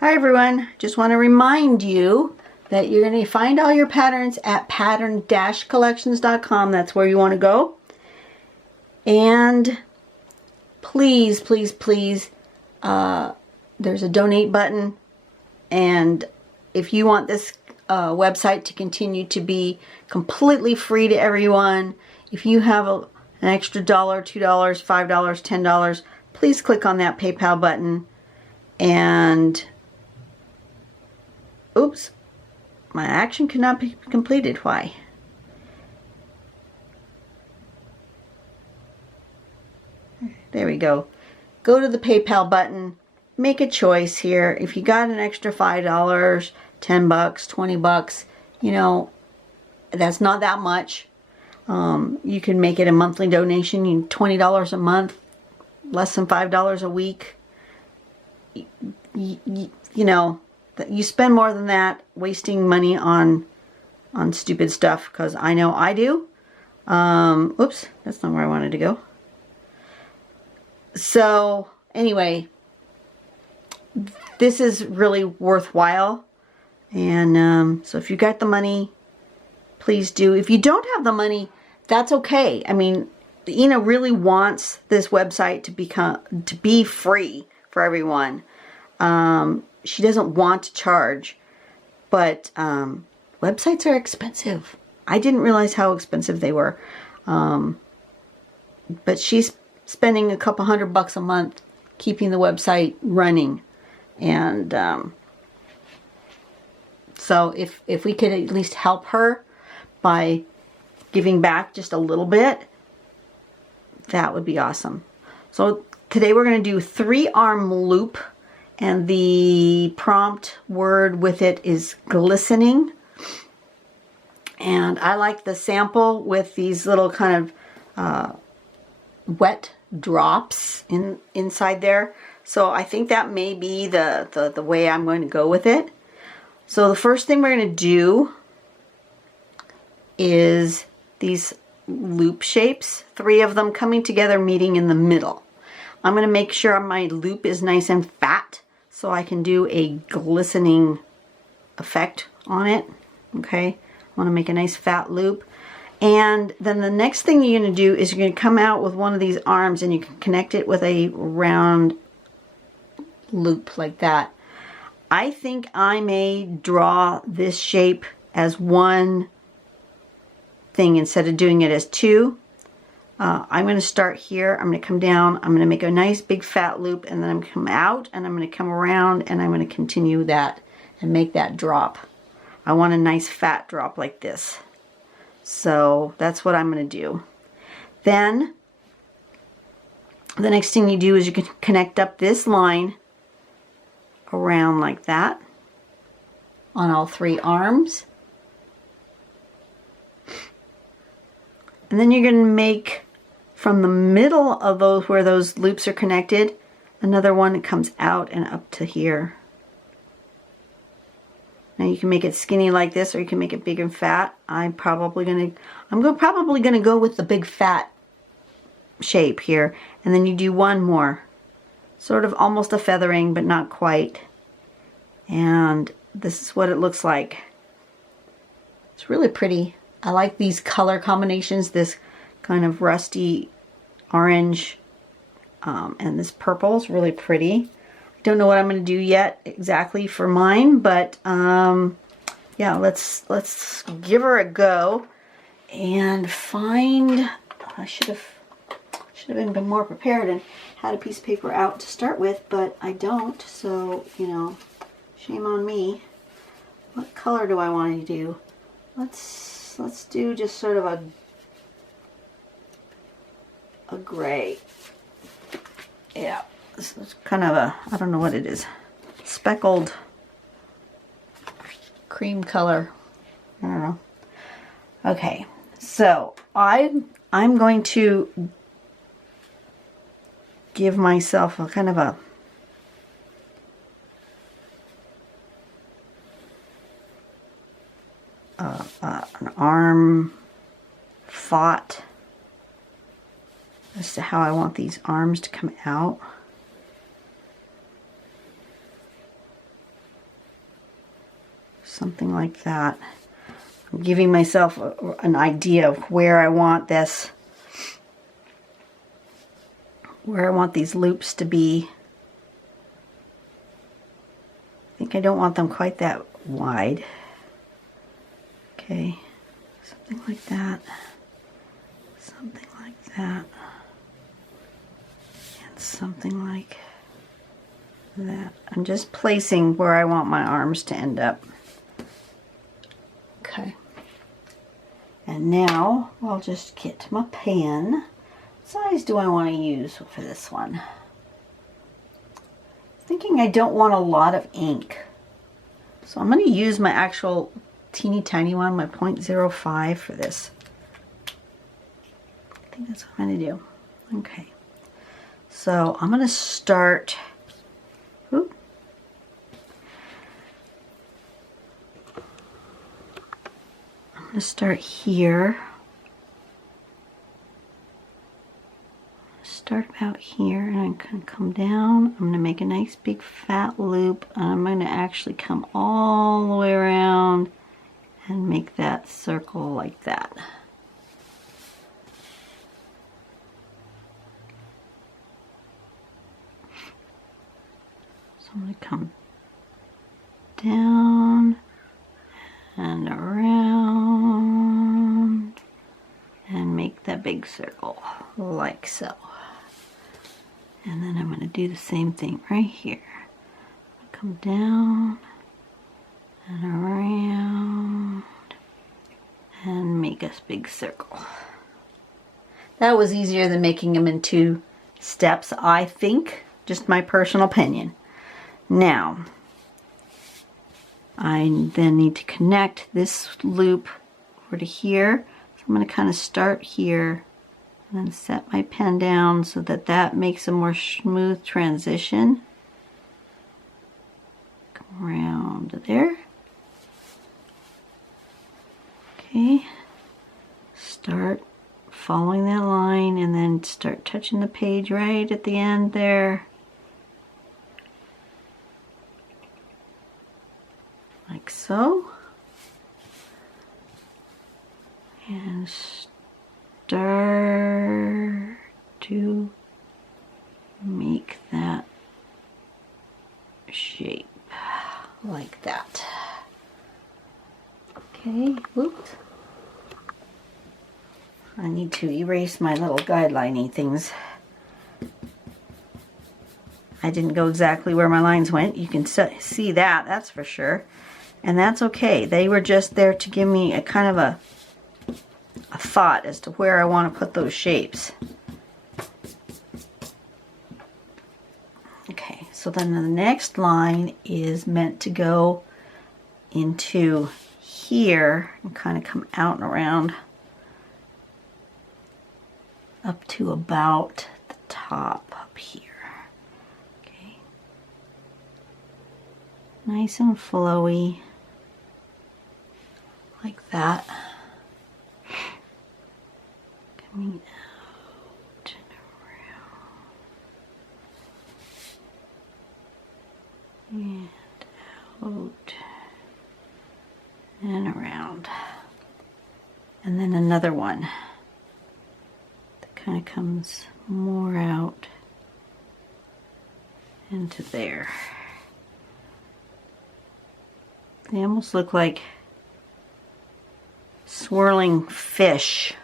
Hi everyone, just want to remind you that you're going to find all your patterns at pattern-collections.com. That's where you want to go. And please, please, please, there's a donate button. And if you want this website to continue to be completely free to everyone, if you have an extra $1, $2, $5, $10, please click on that PayPal button. And oops, my action cannot be completed. Why? There we go. Go to the PayPal button, make a choice here. If you got an extra $5, 10 bucks, 20 bucks, you know, that's not that much. You can make it a monthly donation, $20 a month, less than $5 a week. You know, you spend more than that wasting money on stupid stuff, because I know I do. Oops, that's not where I wanted to go. So anyway, this is really worthwhile. And so if you got the money, please do. If you don't have the money, that's okay. I mean, Ina really wants this website to be free for everyone. She doesn't want to charge, but websites are expensive. I didn't realize how expensive they were. But she's spending a couple $100 a month keeping the website running. And so if we could at least help her by giving back just a little bit, that would be awesome. So today we're going to do 3-arm loop. And the prompt word with it is glistening. And I like the sample with these little kind of wet drops inside there. So I think that may be the way I'm going to go with it. So the first thing we're going to do is these loop shapes, 3 of them coming together, meeting in the middle. I'm going to make sure my loop is nice and fat, so I can do a glistening effect on it. Okay, I want to make a nice fat loop. And then the next thing you're going to do is you're going to come out with one of these arms, and you can connect it with a round loop like that. I think I may draw this shape as one thing instead of doing it as 2. I'm going to start here. I'm going to come down. I'm going to make a nice big fat loop, and then I'm going to come out, and I'm going to come around, and I'm going to continue that and make that drop. I want a nice fat drop like this. So that's what I'm going to do. Then the next thing you do is you can connect up this line around like that on all 3 arms. And then you're going to make from the middle of those, where those loops are connected, another one that comes out and up to here. Now you can make it skinny like this, or you can make it big and fat. I'm probably gonna go with the big fat shape here. And then you do one more, sort of almost a feathering, but not quite. And this is what it looks like. It's really pretty. I like these color combinations, this kind of rusty orange and this purple is really pretty. I don't know what I'm going to do yet exactly for mine, but yeah, let's give her a go and find. I should have been more prepared and had a piece of paper out to start with, but I don't, so you know, shame on me. What color do I want to do? Let's do just sort of a gray. Yeah, this is kind of a, I don't know what it is, speckled cream color. I don't know. Okay, so I'm going to give myself a kind of an arm thought as to how I want these arms to come out. something like that. I'm giving myself an idea of where I want this, where I want these loops to be. I think I don't want them quite that wide. Okay, something like that, something like that, and something like that. I'm just placing where I want my arms to end up. Okay. And now I'll just get my pen. What size do I want to use for this one? Thinking I don't want a lot of ink. So I'm going to use my actual teeny tiny one, my 0.05 for this. I think that's what I'm going to do. Okay. So I'm going to start. Oop. I'm going to start here. Start about here, and I'm going to come down. I'm going to make a nice big fat loop, and I'm going to actually come all the way around and make that circle like that. So I'm going to come down and around and make that big circle like so. And then I'm going to do the same thing right here. Come down and around and make a big circle. That was easier than making them in 2 steps, I think. Just my personal opinion. Now, I then need to connect this loop over to here. So I'm going to kind of start here and then set my pen down so that that makes a more smooth transition. Come around to there. Okay. Start following that line and then start touching the page right at the end there. Like so. And start to make that shape like that. Okay, whoops. I need to erase my little guideline-y things. I didn't go exactly where my lines went. You can see that, that's for sure. And that's okay. They were just there to give me a kind of a thought as to where I want to put those shapes. Okay, so then the next line is meant to go into here and kind of come out and around up to about the top up here. Okay, nice and flowy like that. Coming out and around. And out. And around. And then another one that kind of comes more out into there. They almost look like swirling fish.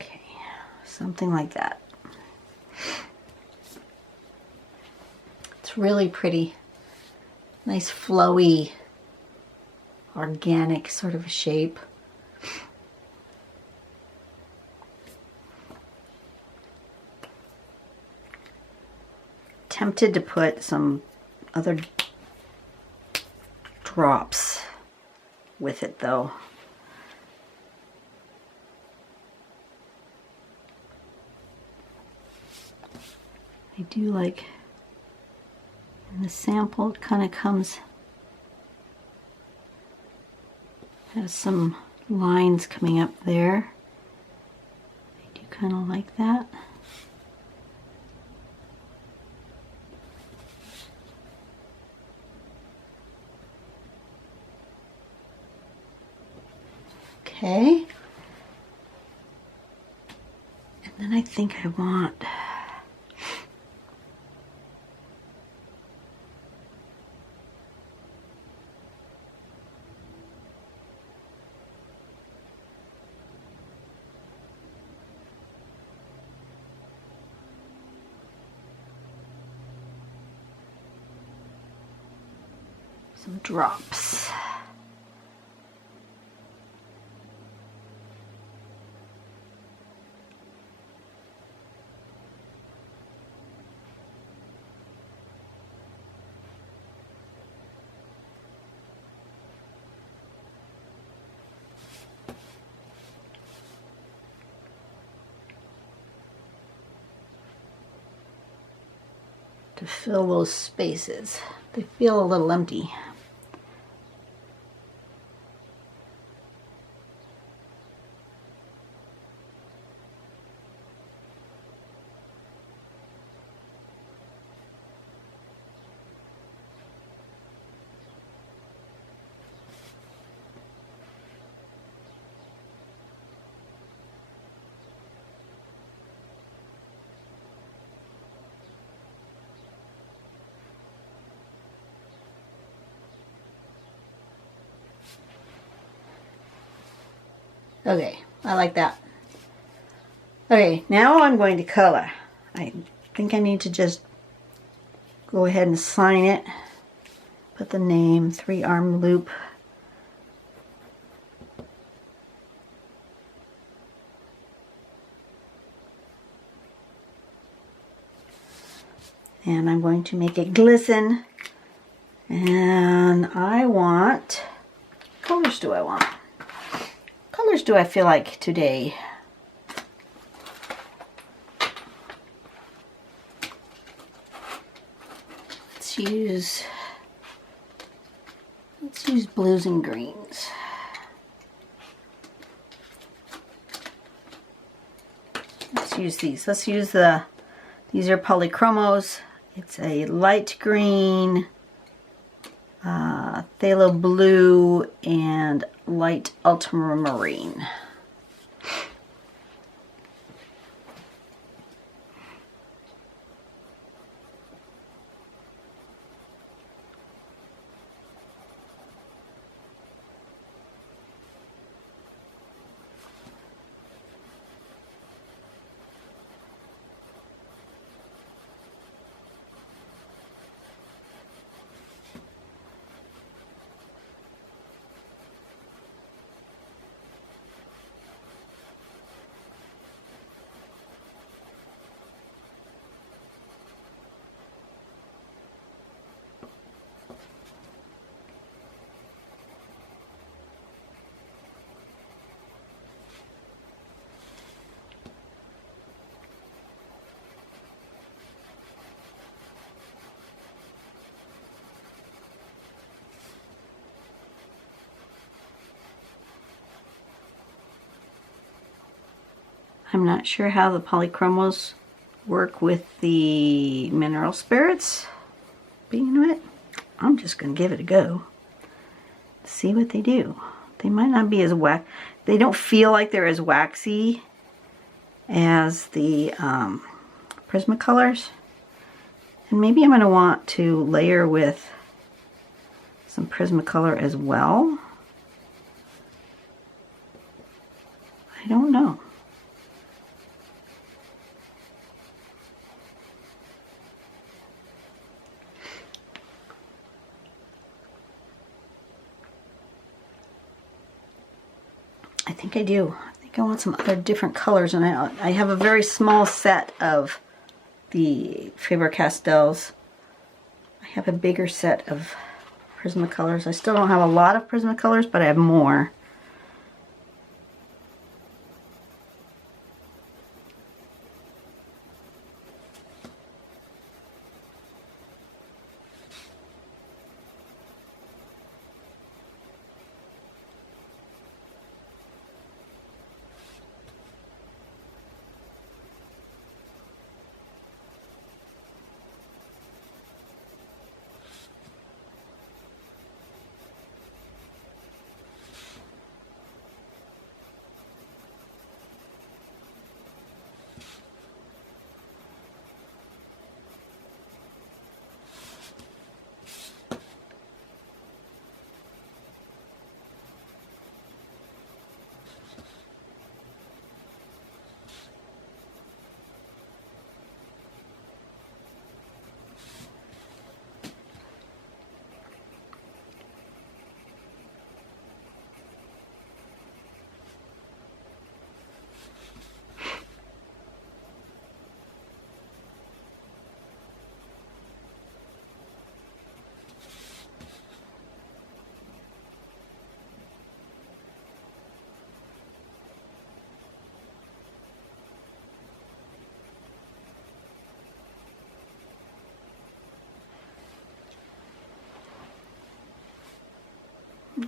Okay, something like that. It's really pretty. Nice flowy, organic sort of a shape. Tempted to put some other drops with it though. I do like in the sample it kind of comes, has some lines coming up there. I do kind of like that. Okay. And then I think I want some drops. To fill those spaces. They feel a little empty. Okay, I like that. Okay, now I'm going to color. I think I need to just go ahead and sign it. Put the name, 3-arm loop. And I'm going to make it glisten. And I want, what colors do I want? What colors do I feel like today? Let's use blues and greens. Let's use these. Let's use these are polychromos. It's a light green, phthalo blue, and light ultramarine. I'm not sure how the polychromos work with the mineral spirits, but you know what? I'm just going to give it a go. See what they do. They might not be as they don't feel like they're as waxy as the Prismacolors. And maybe I'm going to want to layer with some Prismacolor as well. I don't know. I think I do. I think I want some other different colors, and I have a very small set of the Faber-Castells. I have a bigger set of Prismacolors. I still don't have a lot of Prismacolors, but I have more.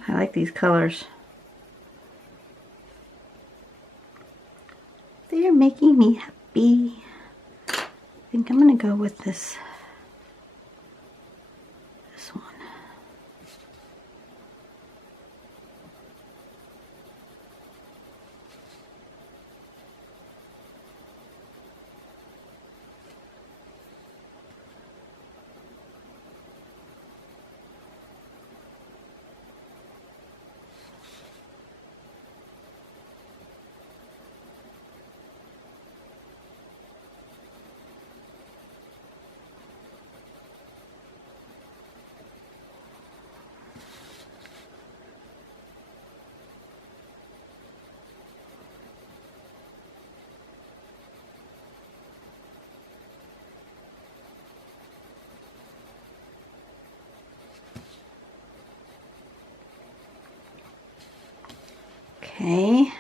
I like these colors. They're making me happy. I think I'm gonna go with this one. Okay.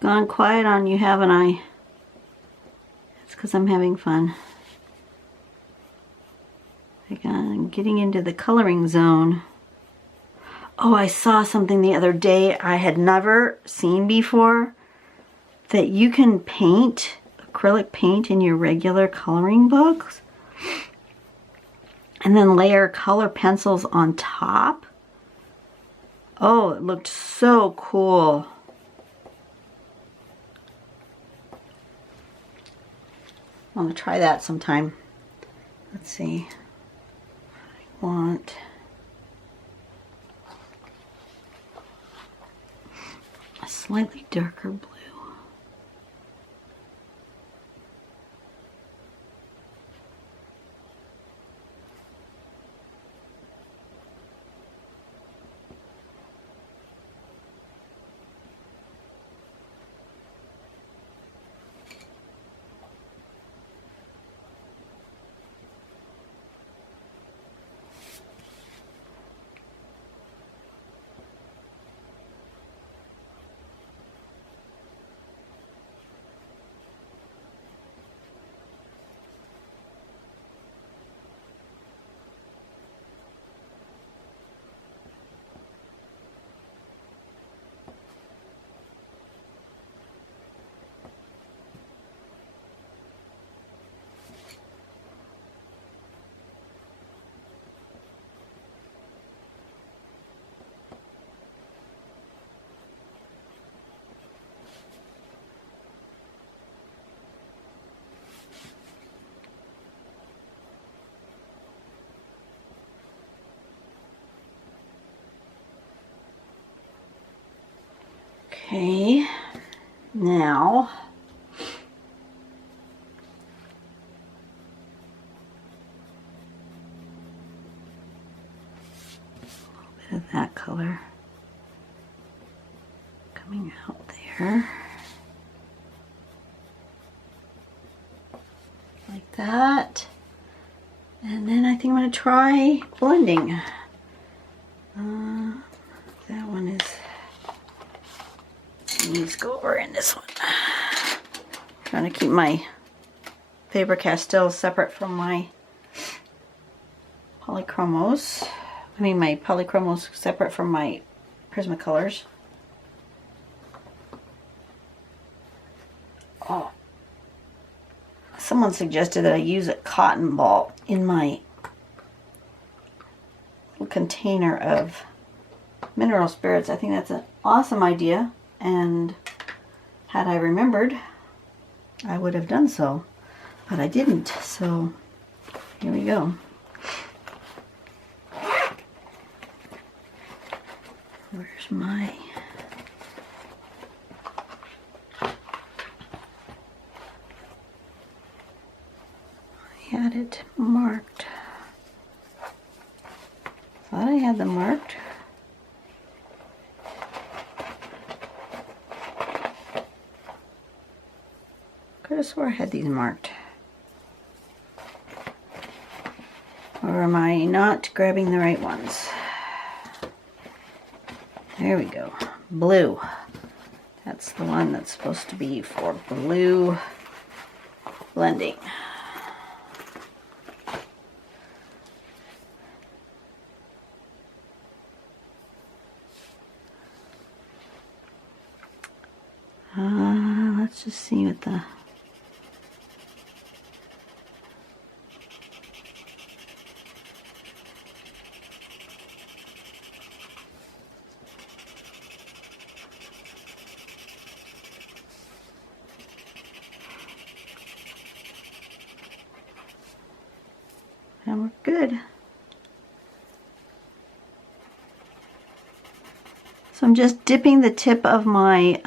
Gone quiet on you, haven't I? It's because I'm having fun. I'm getting into the coloring zone. Oh, I saw something the other day I had never seen before. That you can paint, acrylic paint in your regular coloring books. And then layer color pencils on top. Oh, it looked so cool. I want to try that sometime. Let's see. I want a slightly darker blue. Okay, now a little bit of that color coming out there, like that. And then I think I'm going to try blending. That one is, needs to go over in this one. Trying to keep my Faber-Castell separate from my polychromos. I mean my polychromos separate from my Prismacolors. Oh, someone suggested that I use a cotton ball in my container of mineral spirits. I think that's an awesome idea, and had I remembered, I would have done so, but I didn't. So here we go. Where's my... I had it marked. Thought I had them marked. Could have swore I had these marked. Or am I not grabbing the right ones? There we go. Blue. That's the one that's supposed to be for blue blending. Let's just see what the... And we're good. So I'm just dipping the tip of my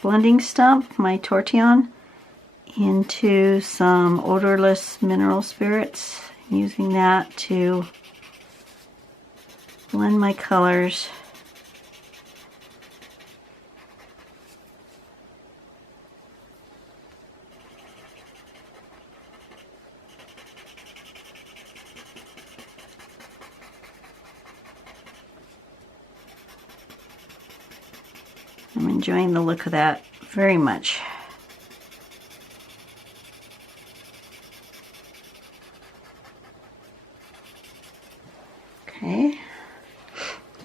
blending stump, my tortillon, into some odorless mineral spirits, using that to blend my colors. I'm enjoying the look of that very much. Okay,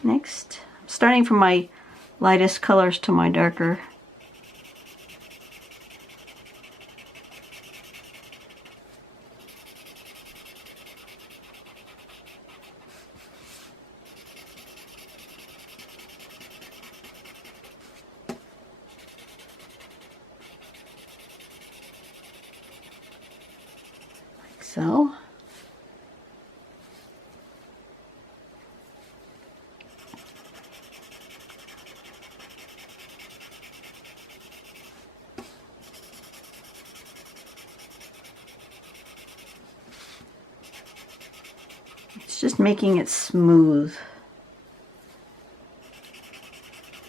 next, I'm starting from my lightest colors to my darker. So, it's just making it smooth,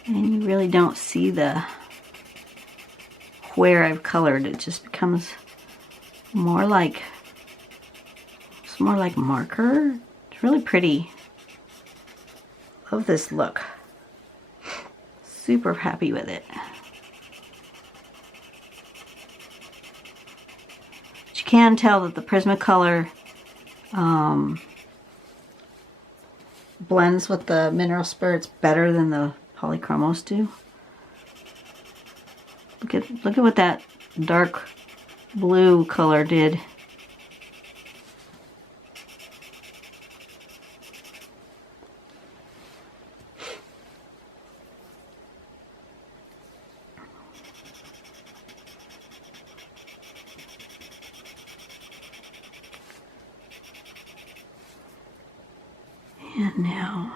and you really don't see the where I've colored. It just becomes more like marker. It's really pretty. Love this look. Super happy with it. But you can tell that the Prismacolor blends with the mineral spirits better than the polychromos do. Look at what that dark blue color did. And now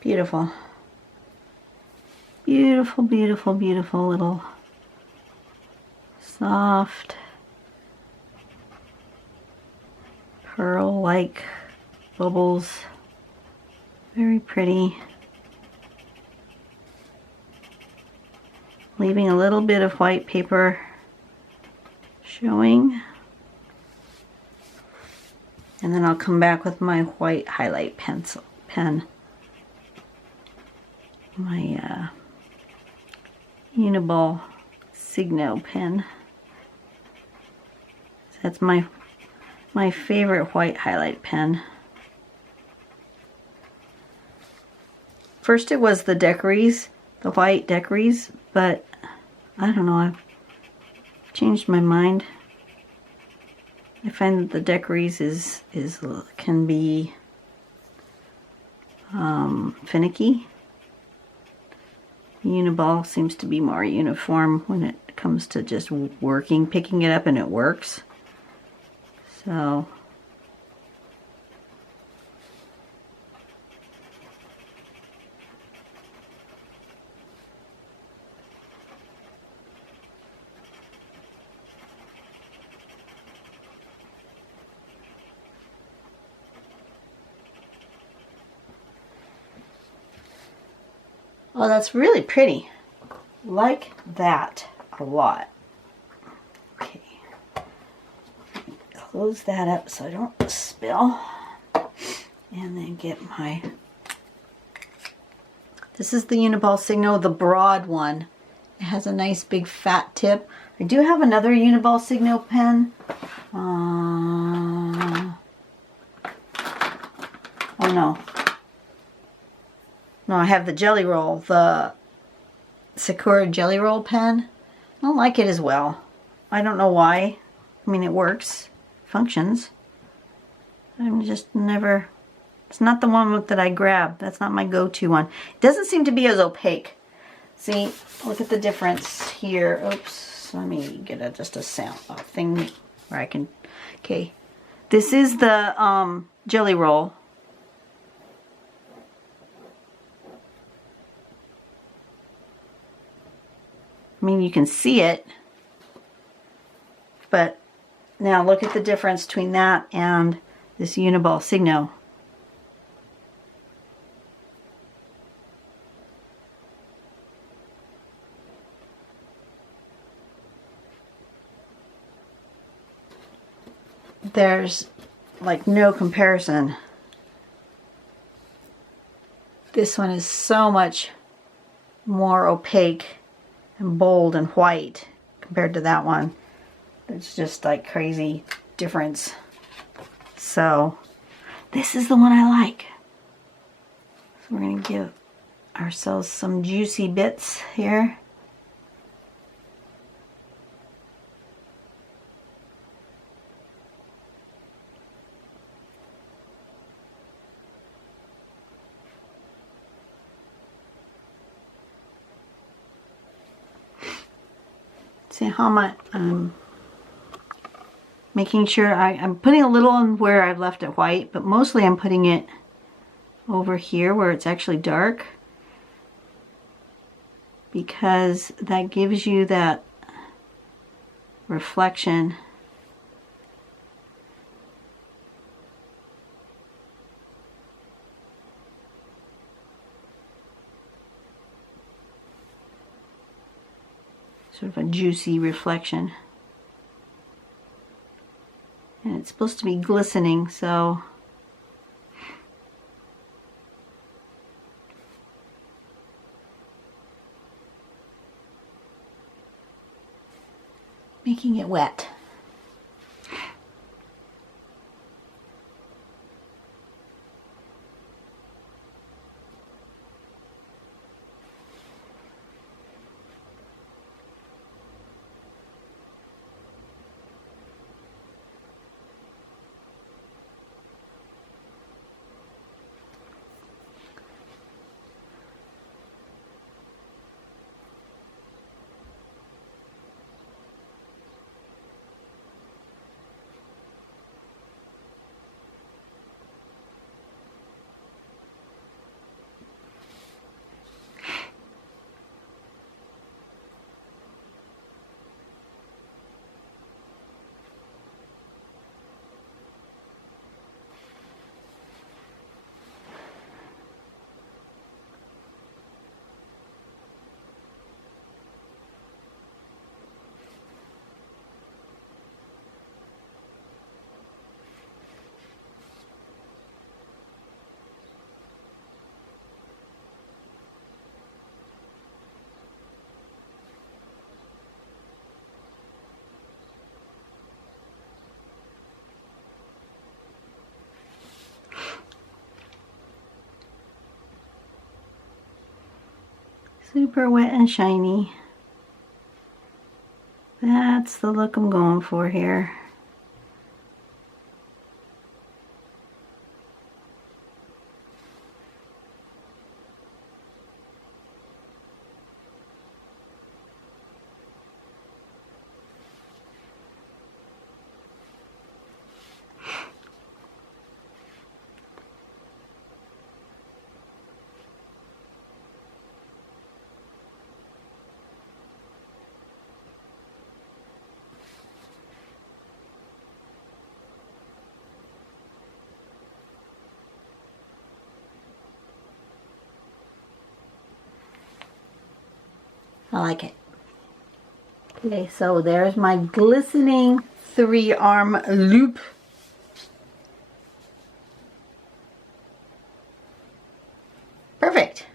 beautiful. Beautiful, beautiful, beautiful little soft pearl-like bubbles. Very pretty. Leaving a little bit of white paper showing. And then I'll come back with my white highlight pen. My Uniball Signo pen. That's my favorite white highlight pen. First it was the Decories, the white Decories, but I don't know, I've changed my mind. I find that the Decories can be finicky. Uniball seems to be more uniform when it comes to just working, picking it up and it works. So oh, that's really pretty. Like that a lot. Okay. Close that up so I don't spill. And then get my... This is the Uniball Signo, the broad one. It has a nice big fat tip. I do have another Uniball Signo pen. Oh no. No, I have the Jelly Roll, the Sakura Jelly Roll pen. I don't like it as well. I don't know why. I mean, it works, functions. I'm just never... It's not the one that I grab. That's not my go-to one. It doesn't seem to be as opaque. See, look at the difference here. Oops, let me get just a thing where I can... Okay, this is the Jelly Roll. I mean, you can see it, but now look at the difference between that and this Uniball Signo. There's like no comparison. This one is so much more opaque and bold and white compared to that one. It's just like crazy difference. So this is the one I like. So we're going to give ourselves some juicy bits here. See how much I'm making sure I'm putting a little on where I've left it white, but mostly I'm putting it over here where it's actually dark, because that gives you that reflection. Sort of a juicy reflection. And it's supposed to be glistening, so making it wet. Super wet and shiny. That's the look I'm going for here. I like it. Okay, so there's my glistening 3-arm loop. Perfect.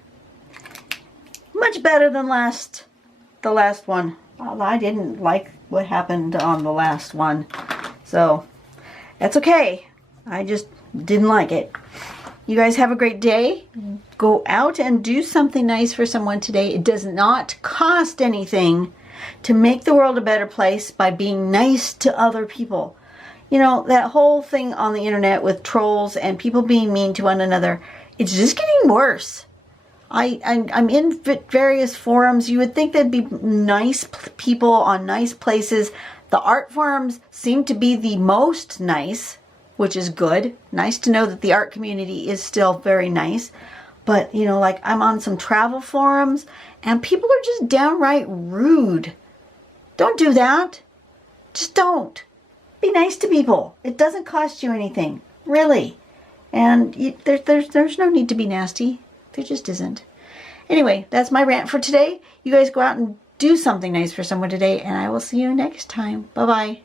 Much better than the last one. Well, I didn't like what happened on the last one, so that's okay. I just didn't like it. You guys have a great day. Go out and do something nice for someone today. It does not cost anything to make the world a better place by being nice to other people. You know, that whole thing on the internet with trolls and people being mean to one another, it's just getting worse. I'm in various forums. You would think there'd be nice people on nice places. The art forums seem to be the most nice, which is good. Nice to know that the art community is still very nice. But, you know, like I'm on some travel forums and people are just downright rude. Don't do that. Just don't. Be nice to people. It doesn't cost you anything, really. And there's no need to be nasty. There just isn't. Anyway, that's my rant for today. You guys go out and do something nice for someone today, and I will see you next time. Bye-bye.